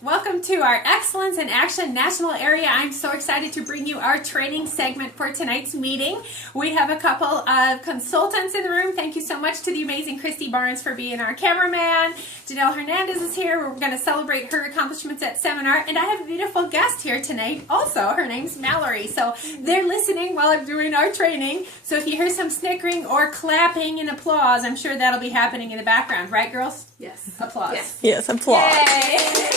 Welcome to our Excellence in Action National Area. I'm so excited to bring you our training segment for tonight's meeting. We have a couple of consultants in the room. Thank you so much to the amazing Christy Barnes for being our cameraman. Janelle Hernandez is here. We're going to celebrate her accomplishments at seminar. And I have a beautiful guest here tonight also. Her name's Mallory. So they're listening while I'm doing our training. So if you hear some snickering or clapping and applause, I'm sure that'll be happening in the background. Right, girls? Yes. Applause. Yes, applause. Yay.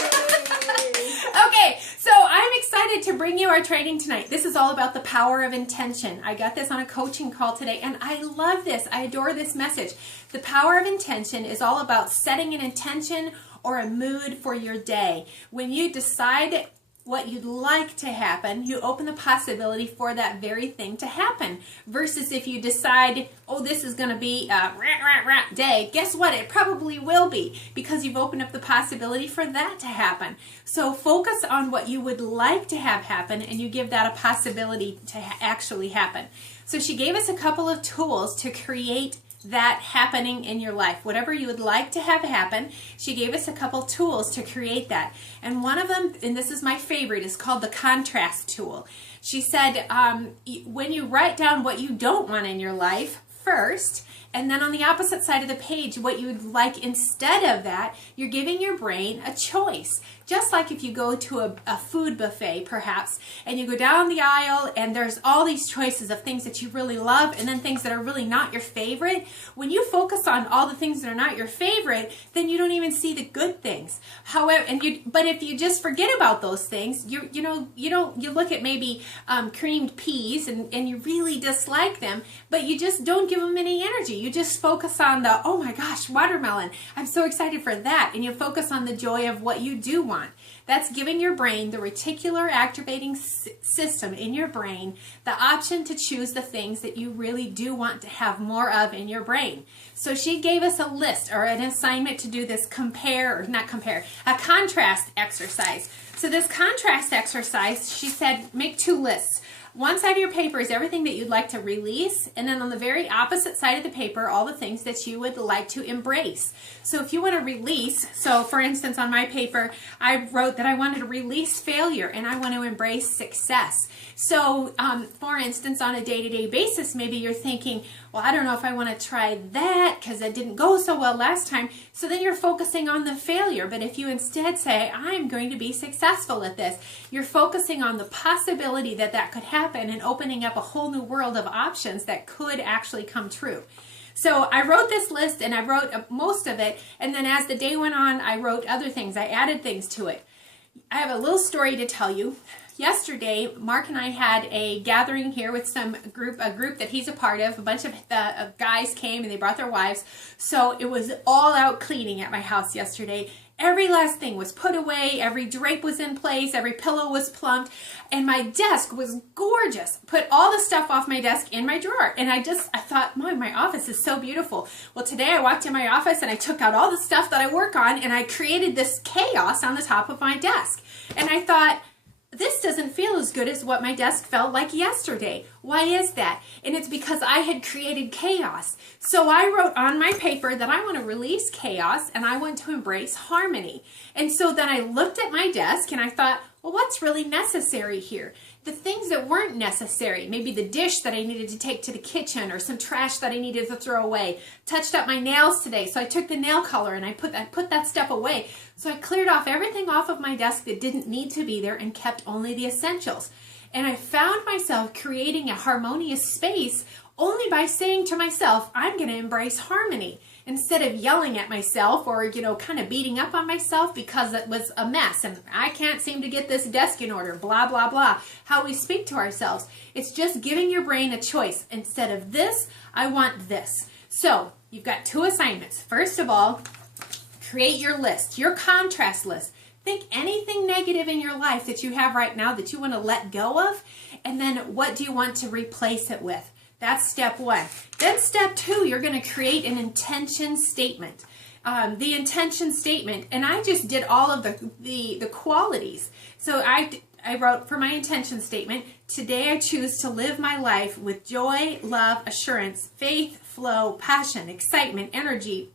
Okay, so I'm excited to bring you our training tonight. This is all about the power of intention. I got this on a coaching call today, and I love this. I adore this message. The power of intention is all about setting an intention or a mood for your day. When you decide what you'd like to happen, you open the possibility for that very thing to happen. Versus if you decide, oh, this is going to be a day, guess what? It probably will be because you've opened up the possibility for that to happen. So focus on what you would like to have happen and you give that a possibility to actually happen. So she gave us a couple of tools to create that happening in your life. Whatever you would like to have happen, she gave us a couple tools to create that. And one of them, and this is my favorite, is called the contrast tool. She said, when you write down what you don't want in your life first, and then on the opposite side of the page, what you would like instead of that, you're giving your brain a choice. Just like if you go to a food buffet, perhaps, and you go down the aisle and there's all these choices of things that you really love and then things that are really not your favorite. When you focus on all the things that are not your favorite, then you don't even see the good things. However, but if you just forget about those things, you look at maybe creamed peas and you really dislike them, but you just don't give them any energy. You just focus on the, oh my gosh, watermelon. I'm so excited for that. And you focus on the joy of what you do want. That's giving your brain, the reticular activating system in your brain, the option to choose the things that you really do want to have more of in your brain. So she gave us a list or an assignment to do this a contrast exercise. So this contrast exercise, she said, make two lists. One side of your paper is everything that you'd like to release, and then on the very opposite side of the paper, all the things that you would like to embrace. So if you want to release, so for instance on my paper, I wrote that I wanted to release failure and I want to embrace success. So for instance, on a day-to-day basis, maybe you're thinking, well, I don't know if I want to try that because it didn't go so well last time. So then you're focusing on the failure. But if you instead say, I'm going to be successful at this, you're focusing on the possibility that that could happen and opening up a whole new world of options that could actually come true. So I wrote this list and I wrote most of it. And then as the day went on, I wrote other things. I added things to it. I have a little story to tell you. Yesterday, Mark and I had a gathering here with a group that he's a part of. A bunch of guys came and they brought their wives. So it was all out cleaning at my house yesterday. Every last thing was put away. Every drape was in place. Every pillow was plumped. And my desk was gorgeous. Put all the stuff off my desk in my drawer. And I thought, my office is so beautiful. Well, today I walked in my office and I took out all the stuff that I work on and I created this chaos on the top of my desk. And I thought, this doesn't feel as good as what my desk felt like yesterday. Why is that? And it's because I had created chaos. So I wrote on my paper that I want to release chaos and I want to embrace harmony. And so then I looked at my desk and I thought, well, what's really necessary here? The things that weren't necessary, maybe the dish that I needed to take to the kitchen or some trash that I needed to throw away. Touched up my nails today, so I took the nail color and I put that stuff away. So I cleared off everything off of my desk that didn't need to be there and kept only the essentials. And I found myself creating a harmonious space only by saying to myself, I'm going to embrace harmony. Instead of yelling at myself or, kind of beating up on myself because it was a mess and I can't seem to get this desk in order, blah, blah, blah. How we speak to ourselves. It's just giving your brain a choice. Instead of this, I want this. So you've got two assignments. First of all, create your list, your contrast list. Think anything negative in your life that you have right now that you want to let go of, and then what do you want to replace it with? That's step one. Then step two, you're going to create an intention statement. The intention statement, and I just did all of the qualities. So I wrote for my intention statement, today I choose to live my life with joy, love, assurance, faith, flow, passion, excitement, energy,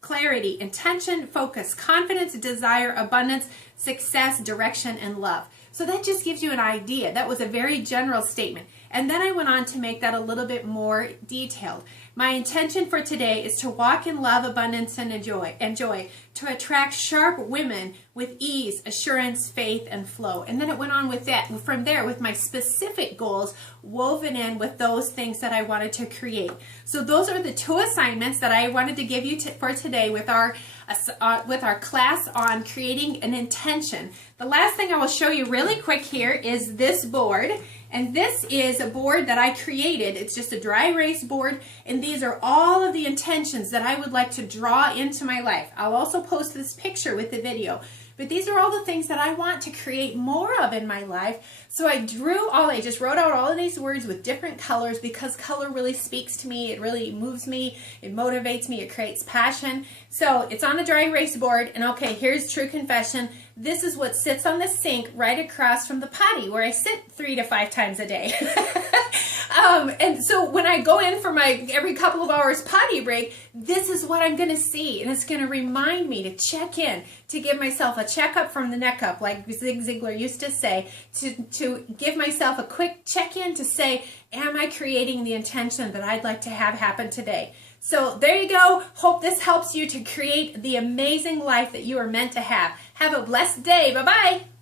clarity, intention, focus, confidence, desire, abundance, success, direction, and love. So that just gives you an idea. That was a very general statement. And then I went on to make that a little bit more detailed. My intention for today is to walk in love, abundance, and joy, to attract sharp women with ease, assurance, faith, and flow. And then it went on with that, from there, with my specific goals woven in with those things that I wanted to create. So those are the 2 assignments that I wanted to give you for today with our class on creating an intention. The last thing I will show you really quick here is this board. And this is a board that I created. It's just a dry erase board, and these are all of the intentions that I would like to draw into my life. I'll also post this picture with the video. But these are all the things that I want to create more of in my life. So I just wrote out all of these words with different colors because color really speaks to me. It really moves me. It motivates me. It creates passion. So it's on the dry erase board. And okay, here's true confession. This is what sits on the sink right across from the potty where I sit 3 to 5 times a day. And so when I go in for my every couple of hours potty break, this is what I'm going to see. And it's going to remind me to check in, to give myself a checkup from the neck up, like Zig Ziglar used to say, to give myself a quick check-in to say, am I creating the intention that I'd like to have happen today? So there you go. Hope this helps you to create the amazing life that you are meant to have. Have a blessed day. Bye-bye.